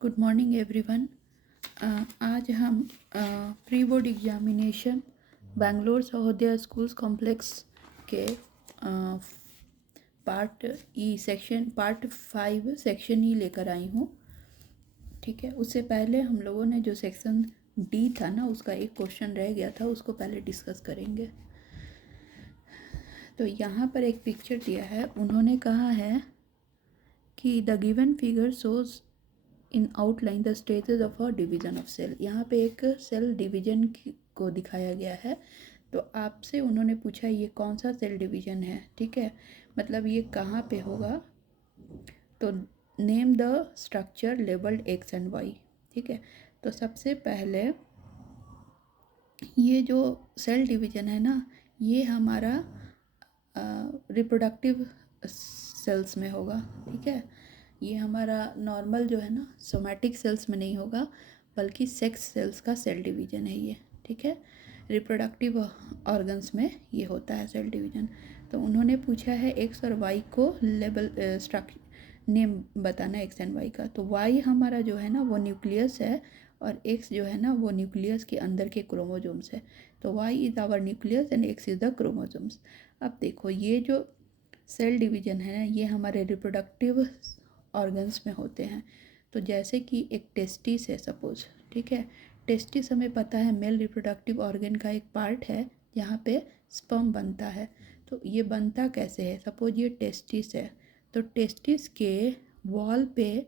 Good morning everyone. आज हम pre board examination Bangalore Sahodaya schools complex के part E section part 5 section E लेकर आई हूँ। ठीक है, उससे पहले हम लोगों ने जो सेक्शन डी था ना, उसका एक क्वेश्चन रह गया था, उसको पहले डिस्कस करेंगे। तो यहाँ पर एक पिक्चर दिया है। उन्होंने कहा है कि the given figure shows in outline the stages of a division of cell. यहाँ पे एक सेल डिवीजन को दिखाया गया है। तो आपसे उन्होंने पूछा ये कौन सा सेल डिवीजन है। ठीक है, मतलब ये कहाँ पे होगा। तो name the structure labelled X and Y. ठीक है, तो सबसे पहले ये जो सेल डिवीजन है ना, ये हमारा रिप्रोडक्टिव सेल्स में होगा। ठीक है, ये हमारा नॉर्मल जो है ना सोमैटिक सेल्स में नहीं होगा, बल्कि सेक्स सेल्स का सेल डिवीजन है ये। ठीक है, रिप्रोडक्टिव ऑर्गन्स में ये होता है सेल डिवीजन। तो उन्होंने पूछा है एक्स और वाई को लेबल स्ट्रक्चर नेम बताना एक्स एंड वाई का। तो वाई हमारा जो है ना वो न्यूक्लियस है, और एक्स जो है ना वो न्यूक्लियस के अंदर के क्रोमोजोम्स है। तो Y is our nucleus and X is the chromosomes. अब देखो, ये जो सेल डिवीजन है ना, ये हमारे रिप्रोडक्टिव ऑर्गन्स में होते हैं। तो जैसे कि एक टेस्टिस है सपोज। ठीक है, टेस्टिस हमें पता है मेल रिप्रोडक्टिव ऑर्गन का एक पार्ट है जहाँ पे स्पर्म बनता है। तो ये बनता कैसे है, सपोज ये टेस्टिस है, तो टेस्टिस के वॉल पे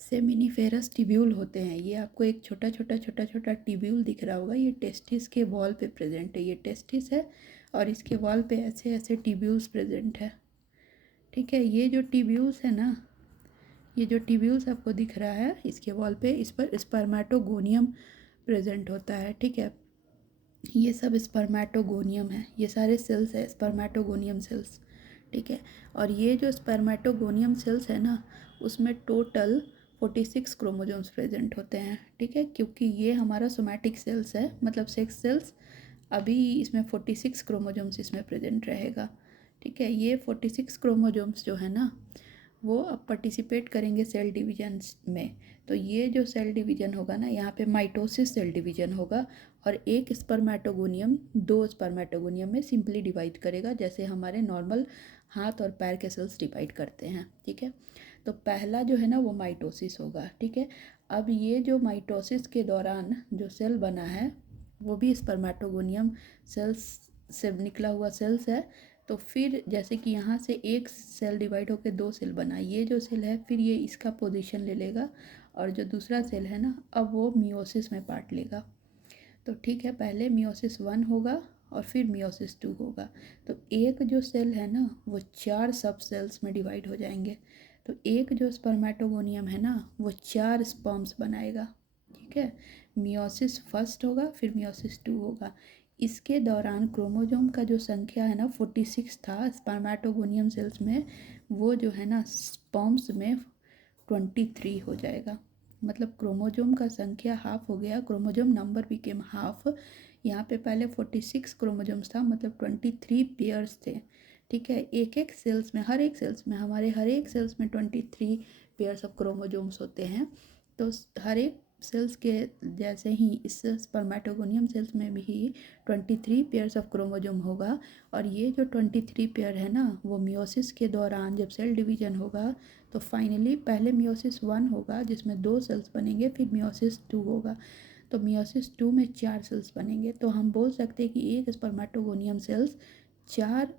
सेमिनिफेरस टिब्यूल होते हैं। ये आपको एक छोटा छोटा टिब्यूल दिख रहा होगा, ये टेस्टिस के वॉल पे प्रेजेंट है। ये टेस्टिस है और इसके वॉल पे ऐसे ऐसे टिब्यूल्स प्रेजेंट है। ठीक है, ये जो टिब्यूल्स है ना, ये जो टिब्यूल्स आपको दिख रहा है इसके वॉल पे, इस पर स्पर्मेटोगोनियम प्रेजेंट होता है। ठीक है, ये सब स्पर्मेटोगोनियम है, ये सारे सेल्स है स्पर्मेटोगोनियम सेल्स। ठीक है, और ये जो स्पर्मेटोगोनियम सेल्स है ना, उसमें टोटल 46 क्रोमोजोम्स प्रेजेंट होते हैं। ठीक है, क्योंकि ये हमारा सोमैटिक सेल्स है, मतलब सेक्स सेल्स, अभी इसमें 46 क्रोमोजोम्स इसमें प्रेजेंट रहेगा। ठीक है, ये 46 क्रोमोजोम्स जो है ना, वो अब पार्टिसिपेट करेंगे सेल डिवीजन में। तो ये जो सेल डिवीजन होगा ना, यहाँ पे माइटोसिस सेल डिवीजन होगा, और एक स्पर्मेटोगोनियम दो स्पर्मेटोगोनियम में सिंपली डिवाइड करेगा, जैसे हमारे नॉर्मल हाथ और पैर के सेल्स डिवाइड करते हैं। ठीक है, तो पहला जो है ना वो माइटोसिस होगा। ठीक है, अब ये जो माइटोसिस के दौरान जो सेल बना है वो भी स्पर्मेटोगोनियम सेल्स से निकला हुआ सेल्स है। तो फिर जैसे कि यहाँ से एक सेल डिवाइड होकर दो सेल बना, ये जो सेल है फिर ये इसका पोजीशन ले लेगा, और जो दूसरा सेल है ना अब वो मियोसिस में पार्ट लेगा। तो ठीक है, पहले मियोसिस 1 होगा और फिर मियोसिस 2 होगा। तो एक जो सेल है ना वो 4 सब सेल्स में डिवाइड हो जाएंगे। तो एक जो स्पर्मेटोगोनियम है ना वो 4 स्पर्म्स बनाएगा। ठीक है, मियोसिस फर्स्ट होगा, फिर मियोसिस 2 होगा। इसके दौरान क्रोमोजोम का जो संख्या है ना 46 था स्पर्मेटोगोनियम सेल्स में, वो जो है ना स्पर्म्स में 23 हो जाएगा। मतलब क्रोमोजोम का संख्या हाफ हो गया, क्रोमोजोम नंबर बिकेम हाफ। यहाँ पे पहले 46 क्रोमोजोम्स था, मतलब 23 पेयर्स थे। ठीक है, एक एक सेल्स में, हर एक सेल्स में, हमारे हर एक सेल्स में 23 पेयर्स ऑफ क्रोमोजोम्स होते हैं। तो हर एक सेल्स के जैसे ही इस स्पर्मेटोगोनियम सेल्स में भी 23 पेयर्स ऑफ क्रोमोजोम होगा। और ये जो 23 पेयर है ना वो मियोसिस के दौरान जब सेल डिवीजन होगा तो फाइनली पहले मियोसिस 1 होगा जिसमें 2 सेल्स बनेंगे, फिर मियोसिस 2 होगा। तो मियोसिस 2 में 4 सेल्स बनेंगे। तो हम बोल सकते हैं कि एक स्पर्मेटोगोनियम सेल्स 4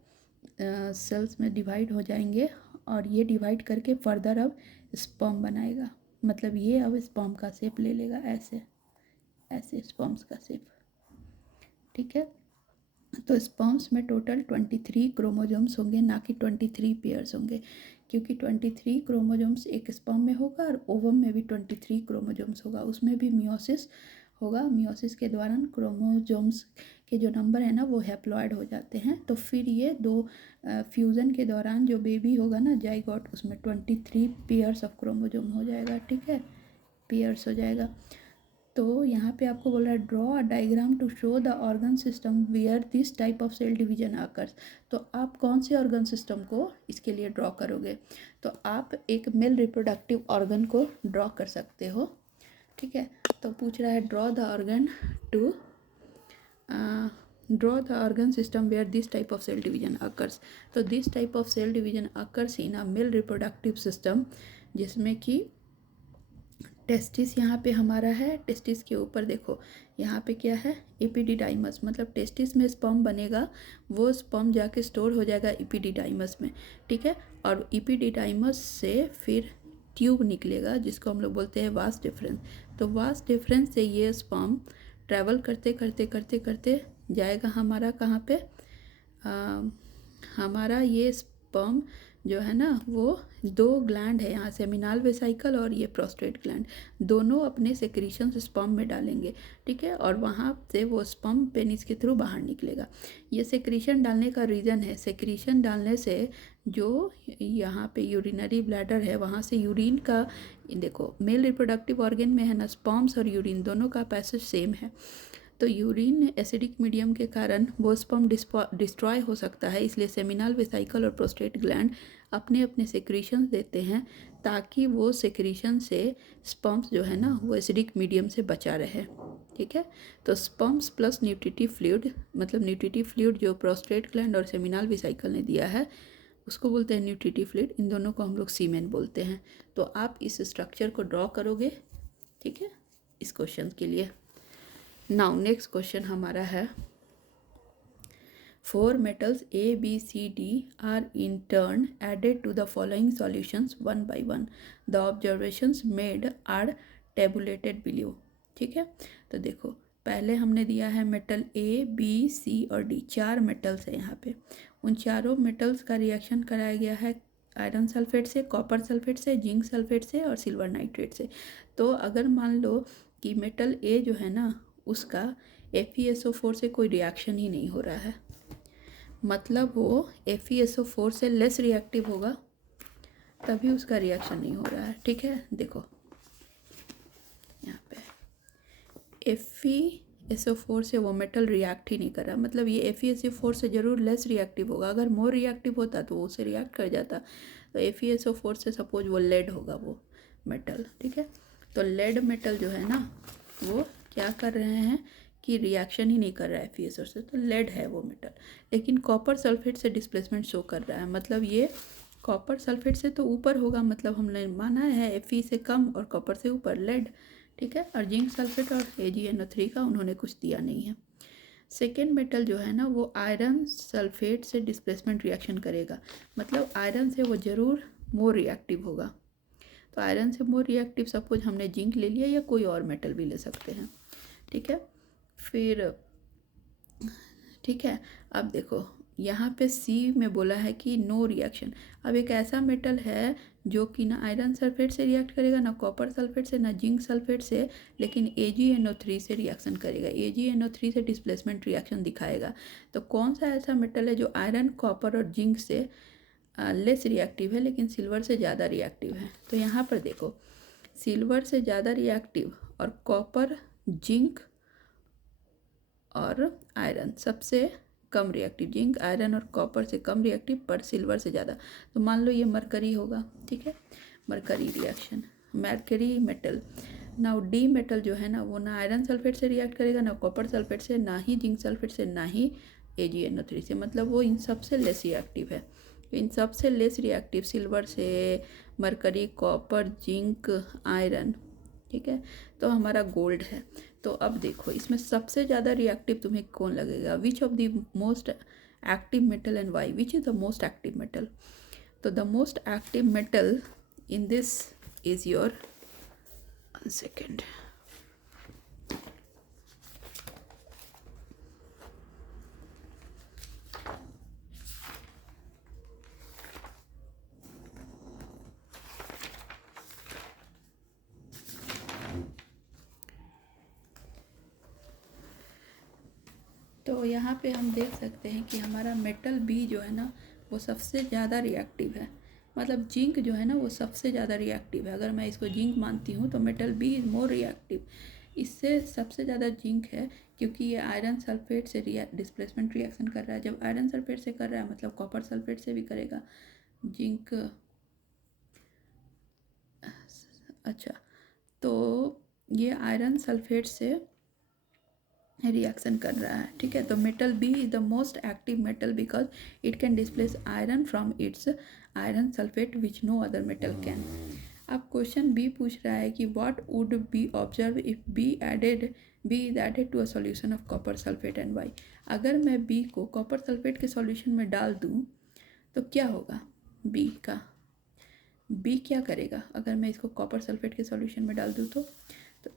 सेल्स में डिवाइड हो जाएंगे, और ये डिवाइड करके फर्दर अब स्पर्म बनाएगा। मतलब ये अब स्पर्म का शेप ले लेगा, ऐसे ऐसे स्पर्म्स का शेप। ठीक है, तो स्पर्म्स में टोटल 23 क्रोमोजोम्स होंगे, ना कि 23 पेयर्स होंगे, क्योंकि 23 क्रोमोजोम्स एक स्पर्म में होगा और ओवम में भी 23 क्रोमोजोम्स होगा, उसमें भी मियोसिस होगा। मियोसिस के दौरान क्रोमोजोम्स के जो नंबर है ना वो हैप्लॉइड हो जाते हैं। तो फिर ये दो फ्यूज़न के दौरान जो बेबी होगा ना जाइगोट, उसमें 23 पेयर्स ऑफ क्रोमोजोम हो जाएगा। ठीक है, पेयर्स हो जाएगा। तो यहाँ पे आपको बोल रहा है draw a diagram to show the organ system where this type of cell division occurs. तो आप कौन से ऑर्गन सिस्टम को इसके लिए ड्रॉ करोगे? तो आप एक मेल रिप्रोडक्टिव ऑर्गन को ड्रॉ कर सकते हो, ठीक है। तो पूछ रहा है draw the organ to draw the organ system where this type of cell division occurs। तो this type of cell division occurs in a male reproductive system, जिसमें कि टेस्टिस यहाँ पे हमारा है। टेस्टिस के ऊपर देखो यहाँ पे क्या है, एपिडिडाइमस, मतलब टेस्टिस में स्पर्म बनेगा, वो स्पर्म जाके स्टोर हो जाएगा एपिडिडाइमस में, ठीक है। और एपिडिडाइमस से फिर ट्यूब निकलेगा जिसको हम लोग बोलते हैं वास डिफरेंस। तो वास डिफरेंस से ये स्पर्म ट्रैवल करते करते करते करते जाएगा हमारा कहाँ पे, हमारा ये स्पर्म जो है ना वो दो ग्लैंड है यहाँ, सेमिनल वेसिकल और ये प्रोस्टेट ग्लैंड, दोनों अपने सेक्रीशन स्पर्म में डालेंगे, ठीक है। और वहाँ से वो स्पर्म पेनिस के थ्रू बाहर निकलेगा। ये सेक्रीशन डालने का रीज़न है, सेक्रीशन डालने से जो यहाँ पे यूरिनरी ब्लैडर है वहाँ से यूरिन का, देखो मेल रिप्रोडक्टिव ऑर्गन में है ना स्पर्म्स और यूरिन दोनों का पैसेज सेम है। तो यूरिन एसिडिक मीडियम के कारण वो स्पर्म डिस्ट्रॉय हो सकता है, इसलिए सेमिनल वेसिकल और प्रोस्टेट ग्लैंड अपने अपने सेक्रीशंस देते हैं ताकि वो सेक्रीशन से स्पर्म्स जो है ना वो एसिडिक मीडियम से बचा रहे, ठीक है। तो स्पर्म्स प्लस न्यूट्रिटिव फ्लूइड, मतलब न्यूट्रिटिव फ्लूइड जो प्रोस्टेट ग्लैंड और सेमिनल वेसिकल ने दिया है उसको बोलते हैं न्यूट्रिटिव फ्लूइड, इन दोनों को हम लोग सीमेन बोलते हैं। तो आप इस स्ट्रक्चर को ड्रॉ करोगे, ठीक है, इस क्वेश्चन के लिए। नाउ नेक्स्ट क्वेश्चन हमारा है 4 metals A, B, C, D are in turn added to the following solutions one by one. The observations made are tabulated below, ठीक है। तो देखो पहले हमने दिया है मेटल A, B, C और D, 4 मेटल्स है यहाँ पे। उन चारों मेटल्स का रिएक्शन कराया गया है आयरन सल्फेट से, कॉपर सल्फेट से, जिंक सल्फेट से और सिल्वर नाइट्रेट से। तो अगर मान लो कि मेटल A जो है ना उसका FeSO4 से कोई रिएक्शन ही नहीं हो रहा है, मतलब वो FeSO4 से लेस रिएक्टिव होगा तभी उसका रिएक्शन नहीं हो रहा है, ठीक है। देखो यहाँ पे FeSO4 से वो मेटल रिएक्ट ही नहीं कर रहा, मतलब ये FeSO4 से ज़रूर लेस रिएक्टिव होगा। अगर मोर रिएक्टिव होता तो वो उससे रिएक्ट कर जाता। तो FeSO4 से सपोज वो लेड होगा वो मेटल, ठीक है। तो लेड मेटल जो है ना वो क्या कर रहे हैं कि रिएक्शन ही नहीं कर रहा है FeSO से, तो लेड है वो मेटल। लेकिन कॉपर सल्फेट से डिस्प्लेसमेंट शो कर रहा है, मतलब ये कॉपर सल्फेट से तो ऊपर होगा, मतलब हमने माना है Fe से कम और कॉपर से ऊपर लेड, ठीक है। और जिंक सल्फेट और AgNO3 का उन्होंने कुछ दिया नहीं है। सेकेंड मेटल जो है ना वो आयरन सल्फेट से डिस्प्लेसमेंट रिएक्शन करेगा, मतलब आयरन से वो ज़रूर मोर रिएक्टिव होगा। तो आयरन से मोर रिएक्टिव सपोज हमने जिंक ले लिया या कोई और मेटल भी ले सकते हैं, ठीक है। फिर ठीक है, अब देखो यहाँ पे C में बोला है कि नो रिएक्शन। अब एक ऐसा मेटल है जो कि ना आयरन सल्फेट से रिएक्ट करेगा, ना कॉपर सल्फेट से, ना जिंक सल्फेट से, लेकिन AgNO3 से रिएक्शन करेगा। AgNO3 से डिस्प्लेसमेंट रिएक्शन दिखाएगा। तो कौन सा ऐसा मेटल है जो आयरन, कॉपर और जिंक से लेस रिएक्टिव है लेकिन सिल्वर से ज़्यादा रिएक्टिव है? तो यहाँ पर देखो सिल्वर से ज़्यादा रिएक्टिव और कॉपर, जिंक और आयरन सबसे कम रिएक्टिव, जिंक, आयरन और कॉपर से कम रिएक्टिव पर सिल्वर से ज़्यादा। तो मान लो ये मरकरी होगा, ठीक है, mercury reaction, mercury metal. Now D metal जो है ना वो ना आयरन सल्फेट से रिएक्ट करेगा, ना कॉपर सल्फेट से, ना ही जिंक सल्फेट से, ना ही AgNO3 से, मतलब वो इन सब से लेस रिएक्टिव है। तो इन सब से लेस रिएक्टिव सिल्वर से, मरकरी, कॉपर, जिंक, आयरन, ठीक है। तो हमारा गोल्ड है। तो अब देखो इसमें सबसे ज़्यादा रिएक्टिव तुम्हें कौन लगेगा? Which of the most active metal and why? Which is the most active metal? तो the most active metal in this is your, 1 second, तो यहाँ पे हम देख सकते हैं कि हमारा मेटल बी जो है ना वो सबसे ज़्यादा रिएक्टिव है, मतलब जिंक जो है ना वो सबसे ज़्यादा रिएक्टिव है। अगर मैं इसको जिंक मानती हूँ तो metal B is more reactive. इससे सबसे ज़्यादा जिंक है, क्योंकि ये आयरन सल्फेट से डिस्प्लेसमेंट रिएक्शन कर रहा है। जब आयरन सल्फेट से कर रहा है मतलब कॉपर सल्फेट से भी करेगा। जिंक, अच्छा, तो ये आयरन सल्फेट से रिएक्शन कर रहा है, ठीक है। तो metal B is the most active metal because it can displace iron from its iron sulphate which no other metal can. अब क्वेश्चन बी पूछ रहा है कि what would be observe if B is added to a solution of copper sulphate and Y. अगर मैं B को copper sulphate के solution में डाल दूँ तो क्या होगा बी का, बी क्या करेगा अगर मैं इसको कॉपर सल्फेट के सॉल्यूशन में डाल दूँ तो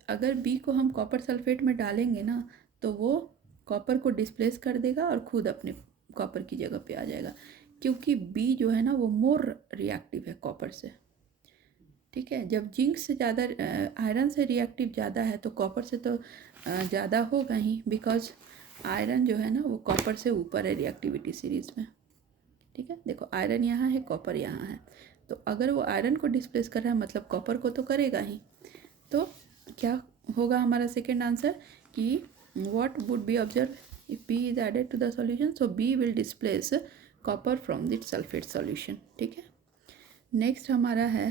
अगर बी को हम कॉपर सल्फेट में डालेंगे ना तो वो कॉपर को डिस्प्लेस कर देगा और खुद अपने कॉपर की जगह पे आ जाएगा, क्योंकि बी जो है ना वो मोर रिएक्टिव है कॉपर से, ठीक है। जब जिंक से ज़्यादा आयरन से रिएक्टिव ज़्यादा है तो कॉपर से तो ज़्यादा होगा ही, बिकॉज आयरन जो है ना वो कॉपर से ऊपर है रिएक्टिविटी सीरीज़ में, ठीक है। देखो आयरन यहाँ है, कॉपर यहाँ है, तो अगर वो आयरन को डिस्प्लेस कर रहा है मतलब कॉपर को तो करेगा ही। तो क्या होगा हमारा सेकेंड आंसर कि what would be observe if B is added to the solution, so B will displace copper from that sulphate solution, ठीक है। नेक्स्ट हमारा है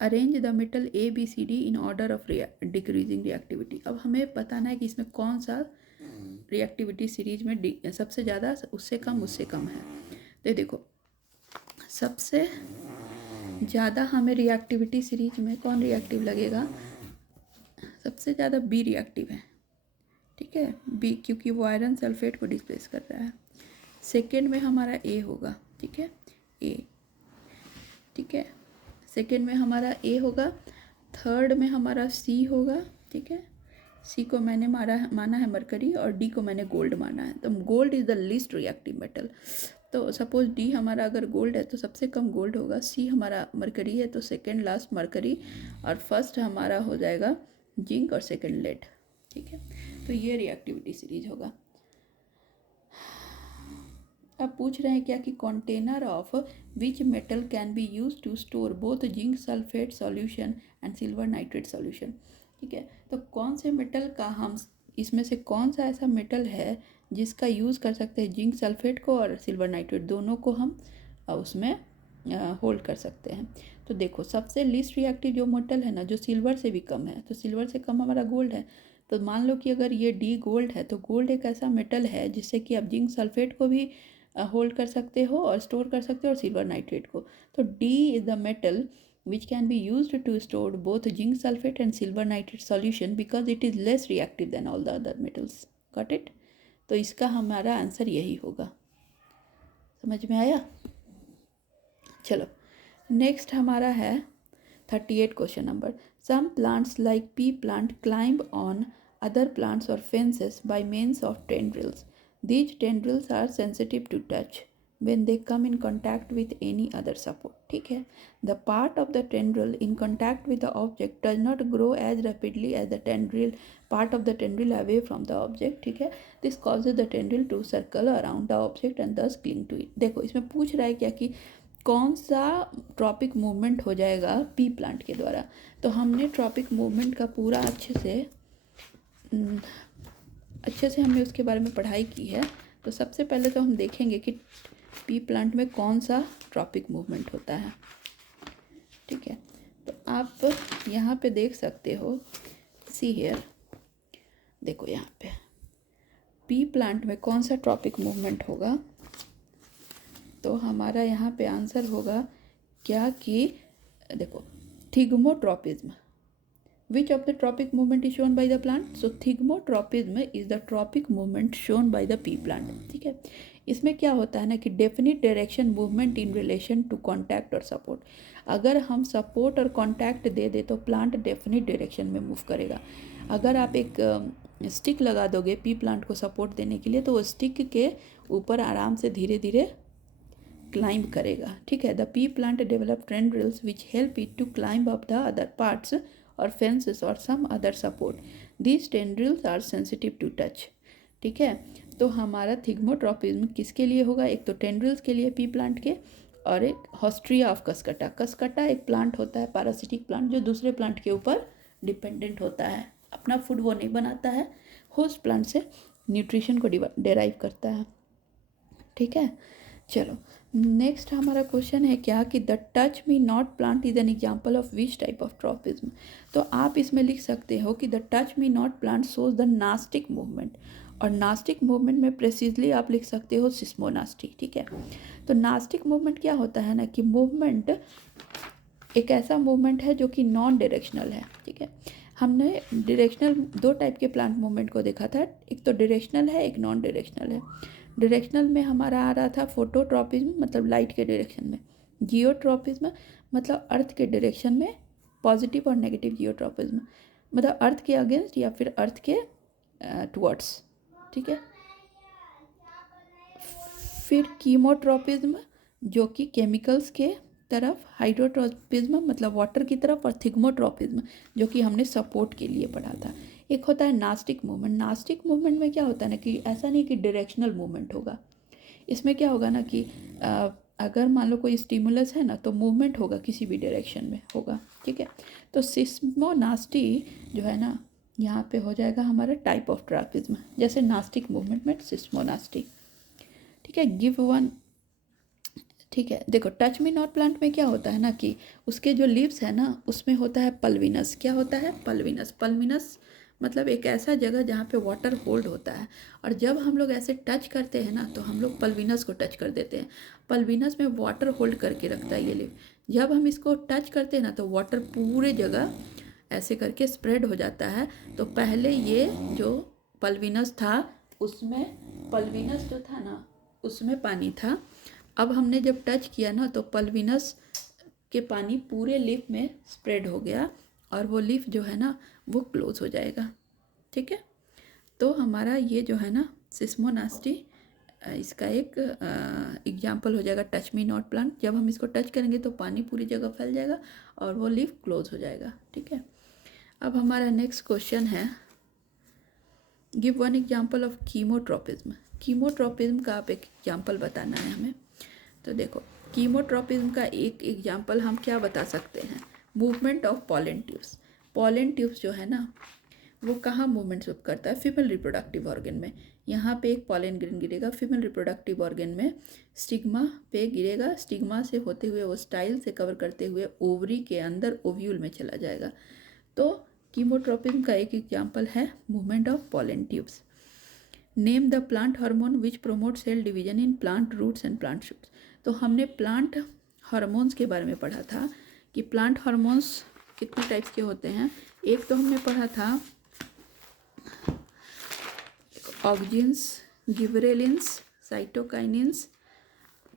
arrange the metal A B C D in order of decreasing reactivity. अब हमें बताना है कि इसमें कौन सा रिएक्टिविटी सीरीज में सबसे ज़्यादा, उससे कम है। तो देखो सबसे ज़्यादा हमें रिएक्टिविटी सीरीज में कौन रिएक्टिव लगेगा, सबसे ज़्यादा बी रिएक्टिव है, ठीक है। बी क्योंकि वो आयरन सल्फेट को डिस्प्लेस कर रहा है। सेकेंड में हमारा ए होगा, ठीक है, ए, ठीक है, सेकेंड में हमारा ए होगा। थर्ड में हमारा सी होगा, ठीक है। सी को मैंने माना है मरकरी और डी को मैंने गोल्ड माना है। तो gold is the least reactive metal. तो सपोज डी हमारा अगर गोल्ड है तो सबसे कम गोल्ड होगा, सी हमारा मरकरी है तो सेकेंड लास्ट मरकरी, और फर्स्ट हमारा हो जाएगा जिंक और सेकेंड लेड, ठीक है। तो ये रिएक्टिविटी सीरीज होगा। अब पूछ रहे हैं क्या कि container of which metal can be use to store both zinc sulphate solution and silver nitrate solution, ठीक है। तो कौन से मेटल का हम इसमें से कौन सा ऐसा मेटल है जिसका यूज़ कर सकते हैं जिंक सल्फेट को और सिल्वर नाइट्रेट दोनों को हम उसमें होल्ड कर सकते हैं। तो देखो सबसे लीस्ट रिएक्टिव जो मेटल है ना जो सिल्वर से भी कम है, तो सिल्वर से कम हमारा गोल्ड है। तो मान लो कि अगर ये डी गोल्ड है तो गोल्ड एक ऐसा मेटल है जिससे कि आप जिंक सल्फेट को भी होल्ड कर सकते हो और स्टोर कर सकते हो और सिल्वर नाइट्रेट को। तो D is the metal which can be used to store both zinc sulfate and silver nitrate solution because it is less reactive than all the other metals. Got it? तो इसका हमारा answer यही होगा। समझ में आया? चलो नेक्स्ट हमारा है 38 question number. Some plants like pea plant climb on other plants or fences by means of tendrils. These tendrils are sensitive to touch when they come in contact with any other support, ठीक है। The part of the tendril in contact with the object does not grow as rapidly as the tendril part of the tendril away from the object, ठीक है। This causes the tendril to circle around the object and thus cling to it. देखो इसमें पूछ रहा है क्या कि कौन सा ट्रॉपिक मूवमेंट हो जाएगा पी प्लांट के द्वारा। तो हमने ट्रॉपिक मूवमेंट का पूरा अच्छे से हमने उसके बारे में पढ़ाई की है। तो सबसे पहले तो हम देखेंगे कि पी प्लांट में कौन सा ट्रॉपिक मूवमेंट होता है, ठीक है। तो आप यहाँ पे देख सकते हो, सी हियर, देखो यहाँ पे पी प्लांट में कौन सा ट्रॉपिक मूवमेंट होगा। तो हमारा यहाँ पे आंसर होगा क्या कि देखो thigmotropism. Which of the tropic movement is shown by the plant? So thigmotropism is the tropic movement shown by the pea plant, ठीक है। इसमें क्या होता है ना कि definite direction movement in relation to contact और सपोर्ट। अगर हम सपोर्ट और कॉन्टैक्ट दे दे तो प्लांट डेफिनिट डायरेक्शन में मूव करेगा। अगर आप एक स्टिक लगा दोगे पी प्लांट को सपोर्ट देने के लिए तो वो स्टिक के ऊपर आराम से धीरे धीरे क्लाइंब करेगा, ठीक है। The P plant develop tendrils which help it to climb up the other parts or fences or some other support. These tendrils are sensitive to touch, ठीक है। तो हमारा थिग्मोट्रोपिज्म किसके लिए होगा, एक तो टेंड्रिल्स के लिए पी प्लांट के, और एक हॉस्ट्रिया ऑफ कस्कटा। कस्कटा एक प्लांट होता है पैरासिटिक प्लांट जो दूसरे प्लांट के ऊपर डिपेंडेंट होता है अपना फूड वो नहीं बनाता है, होस्ट प्लांट से न्यूट्रिशन को डेराइव करता है। ठीक है, चलो नेक्स्ट हमारा क्वेश्चन है क्या कि the touch me not plant is an example of which type of tropism. तो आप इसमें लिख सकते हो कि the touch me not plant shows the nastic movement, और नास्टिक मूवमेंट में प्रेसिजली आप लिख सकते हो सिस्मोनास्टी। ठीक है, तो नास्टिक मूवमेंट क्या होता है ना कि मूवमेंट एक ऐसा मूवमेंट है जो कि नॉन डायरेक्शनल है। ठीक है, हमने डायरेक्शनल दो टाइप के प्लांट मूवमेंट को देखा था, एक तो डायरेक्शनल है, एक नॉन डायरेक्शनल है। डायरेक्शनल में हमारा आ रहा था फोटोट्रॉपिज्म, मतलब लाइट के डायरेक्शन में, जियोट्रॉपिज्म मतलब अर्थ के डायरेक्शन में, पॉजिटिव और नेगेटिव जियोट्रॉपिज्म मतलब अर्थ के अगेंस्ट या फिर अर्थ के टुवर्ड्स। ठीक है, फिर कीमोट्रॉपिज्म जो कि केमिकल्स के तरफ, हाइड्रोट्रॉपिज्म मतलब वाटर की तरफ, और थिग्मोट्रॉपिज्म जो कि हमने सपोर्ट के लिए पढ़ा था। एक होता है नास्टिक मूवमेंट। नास्टिक मूवमेंट में क्या होता है ना कि ऐसा नहीं कि डायरेक्शनल मूवमेंट होगा, इसमें क्या होगा ना कि अगर मान लो कोई स्टिमुलस है ना तो मूवमेंट होगा, किसी भी डायरेक्शन में होगा। ठीक है, तो सिस्मोनास्टी जो है ना यहाँ पे हो जाएगा हमारा टाइप ऑफ ट्रॉपिज्म, जैसे नास्टिक मूवमेंट में सिस्मोनास्टी। ठीक है, गिव वन। ठीक है, देखो टच मी नॉट प्लांट में क्या होता है ना कि उसके जो लीव्स है ना उसमें होता है पल्विनस। क्या होता है? पल्विनस। पल्विनस मतलब एक ऐसा जगह जहाँ पे वाटर होल्ड होता है, और जब हम लोग ऐसे टच करते हैं ना तो हम लोग पल्विनस को टच कर देते हैं। पल्विनस में वाटर होल्ड करके रखता है ये लीव। जब हम इसको टच करते हैं ना तो वाटर पूरे जगह ऐसे करके स्प्रेड हो जाता है। तो पहले ये जो पल्विनस था उसमें, पल्विनस जो था ना उसमें पानी था। अब हमने जब टच किया ना तो पल्विनस के पानी पूरे लीफ में स्प्रेड हो गया, और वो लीफ जो है ना वो क्लोज हो जाएगा। ठीक है, तो हमारा ये जो है ना सिस्मोनास्टी, इसका एक एग्जाम्पल हो जाएगा टच मी नॉट प्लांट। जब हम इसको टच करेंगे तो पानी पूरी जगह फैल जाएगा और वो लीफ क्लोज हो जाएगा। ठीक है, अब हमारा नेक्स्ट क्वेश्चन है give one example of chemotropism. Chemotropism का आप एक एग्जाम्पल बताना है हमें। तो देखो कीमोट्रॉपिज्म का एक एग्जाम्पल हम क्या बता सकते हैं, movement of pollen tubes. Pollen tubes जो है ना वो कहाँ मूवमेंट करता है? फीमेल रिप्रोडक्टिव ऑर्गन में। यहाँ पे एक पॉलन ग्रेन गिरेगा फीमेल रिप्रोडक्टिव ऑर्गन में, स्टिग्मा पे गिरेगा, स्टिग्मा से होते हुए वो स्टाइल से कवर करते हुए ओवरी के अंदर ओव्यूल में चला जाएगा। तो कीमोट्रॉपिज्म का एक एग्जाम्पल है movement of pollen tubes. Name the plant hormone which promote cell division in plant roots and plant shoots. तो हमने प्लांट हार्मोन्स के बारे में पढ़ा था कि प्लांट हार्मोन्स कितने टाइप्स के होते हैं। एक तो हमने पढ़ा था ऑक्जिन्स, गिबरेलिन्स, साइटोकाइनिन्स।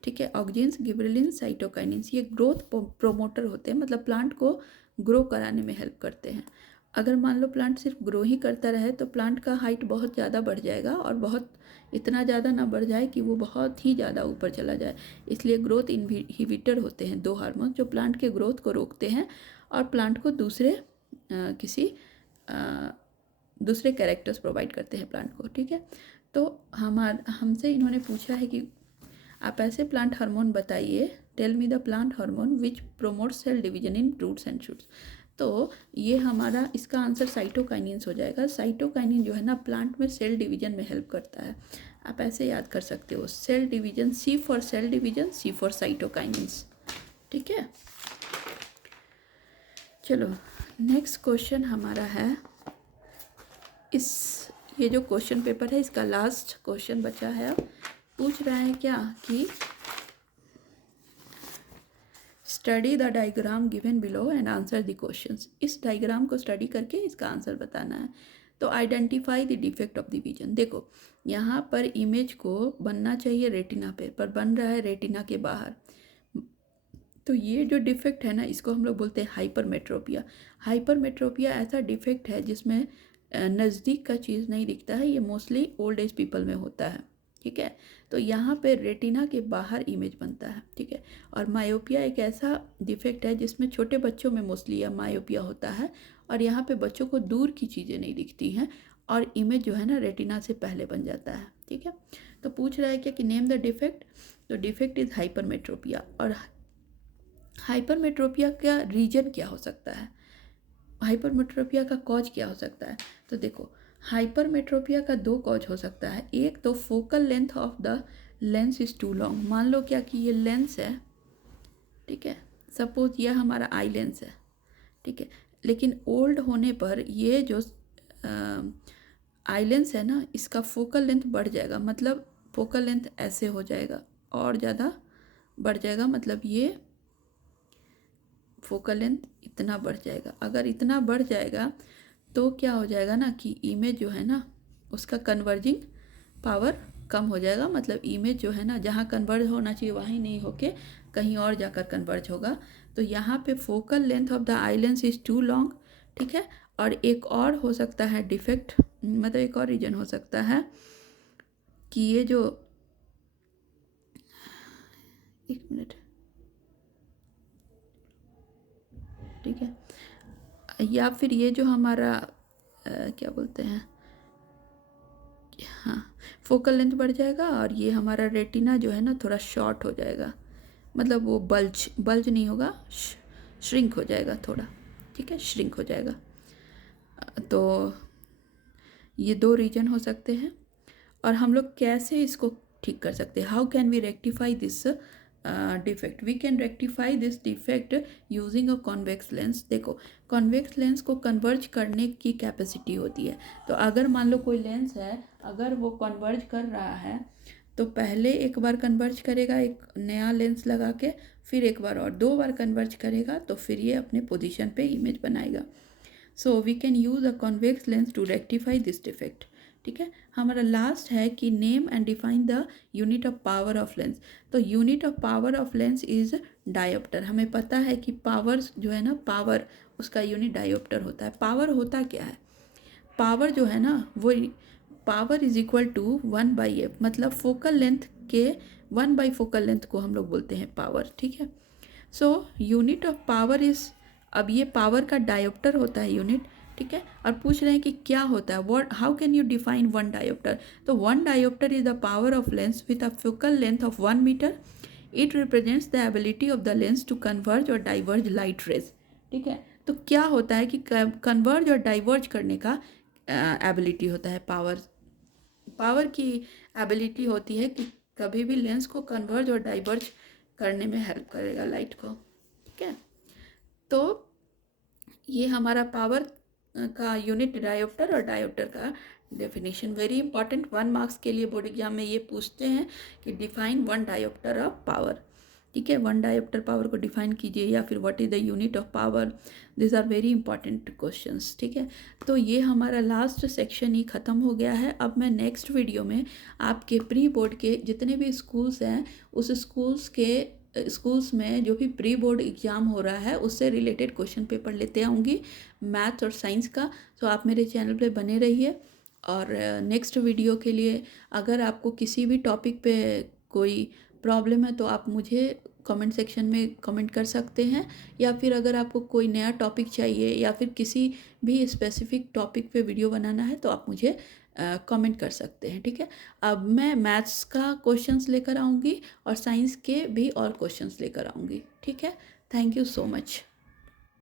ठीक है, ऑक्जिन्स, गिबरेलिन्स, साइटोकाइनिन्स ये ग्रोथ प्रोमोटर होते हैं, मतलब प्लांट को ग्रो कराने में हेल्प करते हैं। अगर मान लो प्लांट सिर्फ ग्रो ही करता रहे तो प्लांट का हाइट बहुत ज़्यादा बढ़ जाएगा, और बहुत इतना ज़्यादा ना बढ़ जाए कि वो बहुत ही ज़्यादा ऊपर चला जाए। इसलिए ग्रोथ इनहिबिटर होते हैं दो हार्मोन जो प्लांट के ग्रोथ को रोकते हैं और प्लांट को दूसरे कैरेक्टर्स प्रोवाइड करते हैं प्लांट को। ठीक है, तो हमसे इन्होंने पूछा है कि आप ऐसे प्लांट हार्मोन बताइए, tell me the plant hormone which promote cell division in roots and shoots. तो ये हमारा इसका आंसर साइटोकाइनिन्स हो जाएगा। साइटोकाइनिन जो है ना प्लांट में सेल डिवीजन में हेल्प करता है। आप ऐसे याद कर सकते हो, cell division, C for cell division, C for cytokinins. ठीक है, चलो नेक्स्ट क्वेश्चन हमारा है, ये जो क्वेश्चन पेपर है इसका लास्ट क्वेश्चन बचा है। अब पूछ रहा है क्या कि study the diagram given below and answer the questions. इस डायग्राम को स्टडी करके इसका आंसर बताना है। तो identify the defect of the vision. देखो यहाँ पर इमेज को बनना चाहिए रेटिना पे, पर बन रहा है रेटिना के बाहर। तो ये जो डिफेक्ट है ना इसको हम लोग बोलते हैं हाइपरमेट्रोपिया। हाइपरमेट्रोपिया ऐसा डिफेक्ट है जिसमें नज़दीक का चीज़ नहीं दिखता है। ये मोस्टली ओल्ड एज पीपल में होता है। ठीक है, तो यहाँ पे रेटिना के बाहर इमेज बनता है। ठीक है, और मायोपिया एक ऐसा डिफेक्ट है जिसमें छोटे बच्चों में मोस्टली यह मायोपिया होता है, और यहाँ पे बच्चों को दूर की चीज़ें नहीं दिखती हैं और इमेज जो है ना रेटिना से पहले बन जाता है। ठीक है, तो पूछ रहा है क्या कि नेम द डिफेक्ट। तो डिफेक्ट इज़ हाइपरमेट्रोपिया। और हाइपरमेट्रोपिया का रीजन क्या हो सकता है? हाइपरमेट्रोपिया का कॉज क्या हो सकता है? तो देखो, हाइपरमेट्रोपिया का दो कॉज हो सकता है। एक तो focal length of the lens is too long. मान लो क्या कि ये लेंस है, ठीक है, सपोज यह हमारा आई लेंस है, ठीक है, लेकिन ओल्ड होने पर ये जो आई लेंस है ना, इसका फोकल लेंथ बढ़ जाएगा, मतलब फोकल लेंथ ऐसे हो जाएगा और ज़्यादा बढ़ जाएगा, मतलब ये फोकल लेंथ इतना बढ़ जाएगा। अगर इतना बढ़ जाएगा तो क्या हो जाएगा ना कि इमेज जो है ना उसका कन्वर्जिंग पावर कम हो जाएगा, मतलब इमेज जो है ना जहाँ कन्वर्ज होना चाहिए वहीं नहीं होके कहीं और जाकर कन्वर्ज होगा। तो यहाँ पे focal length of the eye lens is too long, ठीक है। और एक और हो सकता है डिफेक्ट, मतलब एक और रीजन हो सकता है कि ये जो, एक मिनट, ठीक है, या फिर ये जो हमारा क्या बोलते हैं, हाँ, फोकल लेंथ बढ़ जाएगा और ये हमारा रेटिना जो है ना थोड़ा शॉर्ट हो जाएगा, मतलब वो बल्ज बल्ज नहीं होगा, श्रिंक हो जाएगा थोड़ा, ठीक है, श्रिंक हो जाएगा। तो ये दो रीजन हो सकते हैं। और हम लोग कैसे इसको ठीक कर सकते हैं? How can we rectify this defect? We can rectify this defect using a convex lens. देखो, कॉन्वेक्स लेंस को कन्वर्ज करने की कैपेसिटी होती है। तो अगर मान लो कोई लेंस है, अगर वो कन्वर्ज कर रहा है तो पहले एक बार कन्वर्ज करेगा एक नया लेंस लगा के, फिर एक बार और दो बार कन्वर्ज करेगा, तो फिर ये अपने पोजीशन पे इमेज बनाएगा। So we can use a convex lens to rectify this defect, ठीक है। हमारा लास्ट है कि name and define the unit of power of lens. तो unit of power of lens is dioptre. हमें पता है कि पावर जो है ना, पावर उसका यूनिट डायोप्टर होता है। पावर होता क्या है? पावर जो है ना वो power is equal to 1/f, मतलब फोकल लेंथ के 1/, फोकल लेंथ को हम लोग बोलते हैं पावर, ठीक है। So unit of power is, अब ये पावर का डायोप्टर होता है यूनिट, ठीक है। और पूछ रहे हैं कि क्या होता है, what, how can you define one dioptre? तो one dioptre is the power of lens with a focal length of 1 metre. It represents the ability of the lens to converge or diverge light rays, ठीक है। तो क्या होता है कि converge or diverge करने का एबिलिटी होता है पावर। पावर की एबिलिटी होती है कि कभी भी लेंस को कन्वर्ज और डाइवर्ज करने में हेल्प करेगा लाइट को, ठीक है। तो ये हमारा पावर का यूनिट डायोप्टर और डायोप्टर का डेफिनेशन वेरी इंपॉर्टेंट, 1 मार्क्स के लिए बोर्ड एग्जाम में ये पूछते हैं कि define one dioptre of power, ठीक है। वन डायोप्टर पावर को डिफाइन कीजिए, या फिर what is the unit of power. This are very important questions, ठीक है। तो ये हमारा लास्ट सेक्शन ही ख़त्म हो गया है। अब मैं नेक्स्ट वीडियो में आपके प्री बोर्ड के जितने भी स्कूल्स हैं, उस स्कूल्स में जो भी प्री बोर्ड एग्ज़ाम हो रहा है उससे रिलेटेड क्वेश्चन पेपर लेते आऊँगी, मैथ्स और साइंस का। तो आप मेरे चैनल पे बने रहिए। और नेक्स्ट वीडियो के लिए अगर आपको किसी भी टॉपिक पे कोई प्रॉब्लम है तो आप मुझे कमेंट सेक्शन में कमेंट कर सकते हैं, या फिर अगर आपको कोई नया टॉपिक चाहिए या फिर किसी भी स्पेसिफिक टॉपिक पे वीडियो बनाना है तो आप मुझे कमेंट कर सकते हैं, ठीक है। अब मैं मैथ्स का क्वेश्चंस लेकर आऊँगी और साइंस के भी और क्वेश्चंस लेकर आऊँगी, ठीक है। Thank you so much.